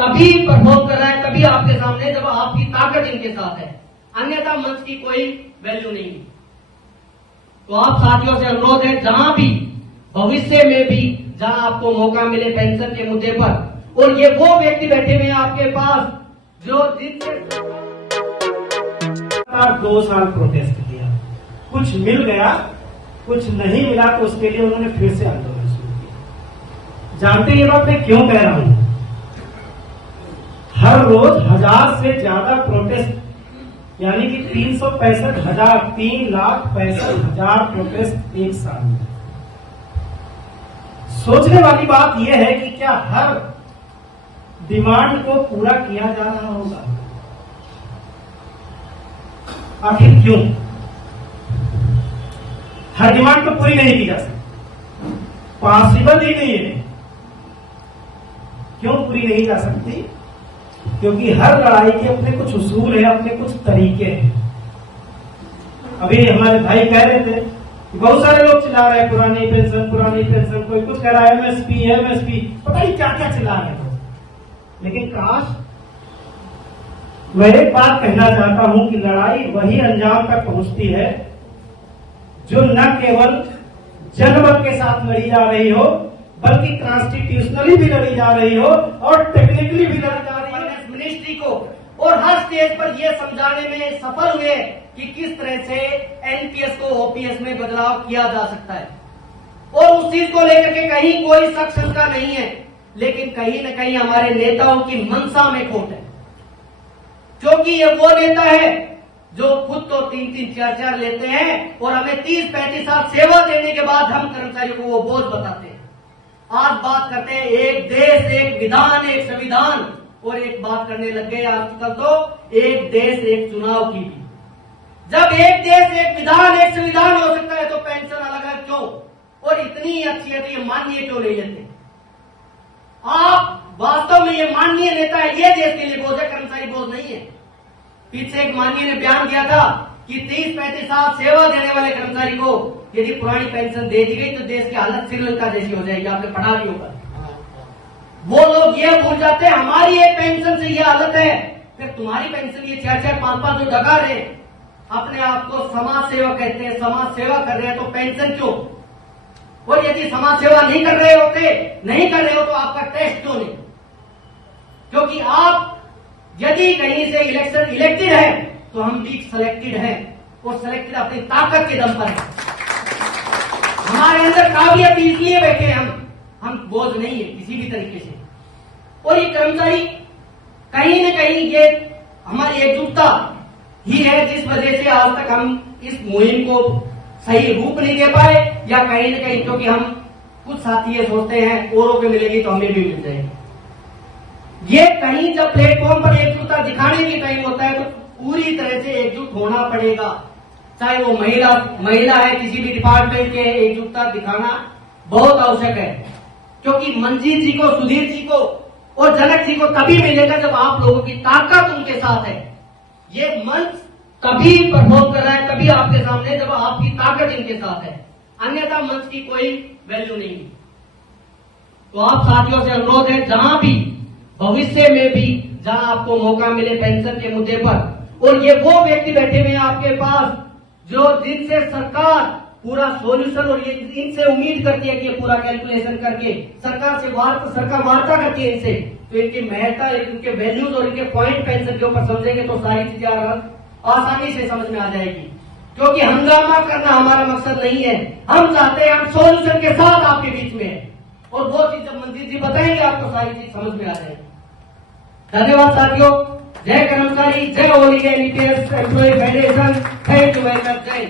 तभी परफॉर्म कर रहा है, तभी आपके सामने, जब आपकी ताकत इनके साथ है, अन्यथा मंच की कोई वैल्यू नहीं है। तो आप साथियों से अनुरोध है, जहां भी भविष्य में भी जहां आपको मौका मिले पेंशन के मुद्दे पर, और ये वो व्यक्ति बैठे हुए हैं आपके पास जो जिनसे 2 साल प्रोटेस्ट किया, कुछ मिल गया, कुछ नहीं मिला, तो उसके लिए उन्होंने फिर से आंदोलन शुरू किया। जानते ये बात मैं क्यों कह रहा हूं? हर रोज 1000 से ज्यादा प्रोटेस्ट, यानी कि 365,000, 3,65,000 प्रोटेस्ट एक साल में। सोचने वाली बात यह है कि क्या हर डिमांड को पूरा किया जा रहा होगा? आखिर क्यों? हर डिमांड तो पूरी नहीं की जा सकती, पॉसिबल ही नहीं है। क्यों पूरी नहीं जा सकती? क्योंकि हर लड़ाई के अपने कुछ उसूल है, अपने कुछ तरीके हैं। अभी हमारे भाई कह रहे थे कि बहुत सारे लोग चिल्ला रहे हैं पुरानी पेंशन, कोई कुछ कह रहा है एमएसपी, पता नहीं क्या क्या चिल्ला रहे हैं। लेकिन काश, मैं एक बात कहना चाहता हूं कि लड़ाई वही अंजाम तक पहुंचती है जो न केवल जनमत के साथ लड़ी जा रही हो, बल्कि कॉन्स्टिट्यूशनली भी लड़ी जा रही हो और टेक्निकली भी लड़ी जा रही है। मिनिस्ट्री को और हर स्टेज पर यह समझाने में सफल हुए कि किस तरह से एनपीएस को ओपीएस में बदलाव किया जा सकता है, और उस चीज को लेकर के कहीं कोई शक शंका नहीं है। लेकिन कहीं न कहीं हमारे नेताओं की मंशा में खोट है, क्योंकि ये वो नेता है जो खुद तो 3-3, 4-4 लेते हैं और हमें 30-35 साल सेवा देने के बाद हम कर्मचारियों को वो बोझ बताते हैं। आज बात करते हैं एक देश एक विधान एक संविधान, और एक बात करने लग गए आजकल तो एक देश एक चुनाव की भी। जब एक देश एक विधान एक संविधान हो सकता है तो पेंशन अलग है क्यों? और इतनी अच्छी है तो ये माननीय क्यों नहीं लेते? आप वास्तव में ये माननीय नेता है, ये देश के लिए बोझ है, कर्मचारी बोझ नहीं है। पीछे एक माननीय ने बयान दिया था कि 30-35 साल सेवा देने वाले कर्मचारी को यदि पुरानी पेंशन दे दी गई तो देश की हालत श्रीलंका जैसी हो जाएगी। आपने पढ़ा भी होगा। वो लोग ये भूल जाते हैं हमारी एक पेंशन से ये हालत है, फिर तुम्हारी पेंशन ये 4-4, 5-5 जो डगा रहे, अपने आप को समाज सेवा कहते हैं, समाज सेवा कर रहे हैं तो पेंशन क्यों? और यदि समाज सेवा नहीं कर रहे हो तो आपका टेस्ट क्यों नहीं? क्योंकि आप यदि कहीं से इलेक्शन इलेक्टेड है तो हम भी सिलेक्टेड हैं, और सिलेक्टेड अपनी ताकत के दम पर है। हमारे अंदर काबिलियत इसलिए बैठे हम बोझ नहीं है किसी भी तरीके से। और ये कर्मचारी कहीं न कहीं ये हमारी एकजुटता ही है जिस वजह से आज तक हम इस मुहिम को सही रूप नहीं दे पाए, या कहीं न कहीं क्योंकि हम कुछ साथी ये सोचते हैं औरों को मिलेगी तो हमें भी मिल जाएगी। ये कहीं जब प्लेटफॉर्म पर एकजुटता दिखाने की टाइम होता है तो पूरी तरह से एकजुट होना पड़ेगा, चाहे वो महिला है, किसी भी डिपार्टमेंट के एकजुटता दिखाना बहुत आवश्यक है। क्योंकि मंजीत जी को, सुधीर जी को और जनक जी को तभी मिलेगा जब आप लोगों की ताकत उनके साथ है। ये मंच तभी परफॉर्म कर रहा है, तभी आपके सामने, जब आपकी ताकत इनके साथ है, अन्यथा मंच की कोई वैल्यू नहीं है। तो आप साथियों से अनुरोध है, जहां भी भविष्य में भी जहां आपको मौका मिले पेंशन के मुद्दे पर, और ये वो व्यक्ति बैठे हुए हैं आपके पास जो जिनसे सरकार पूरा सॉल्यूशन, और ये इनसे उम्मीद करती है कि ये पूरा कैलकुलेशन करके सरकार वार्ता करती है इनसे, तो इनकी महत्ता, इनके वैल्यूज और इनके पॉइंट पेंशन के ऊपर समझेंगे तो सारी चीजें आसानी से समझ में आ जाएगी। क्योंकि हंगामा करना हमारा मकसद नहीं है, हम चाहते हैं हम सॉल्यूशन के साथ आपके बीच में है, और वो चीज जब मंजीत जी बताएंगे आपको सारी चीज समझ में आ जाएगी। धन्यवाद साथियों। जय कर्मचारी, जय all India NPS employ federation. Thank you very much. जय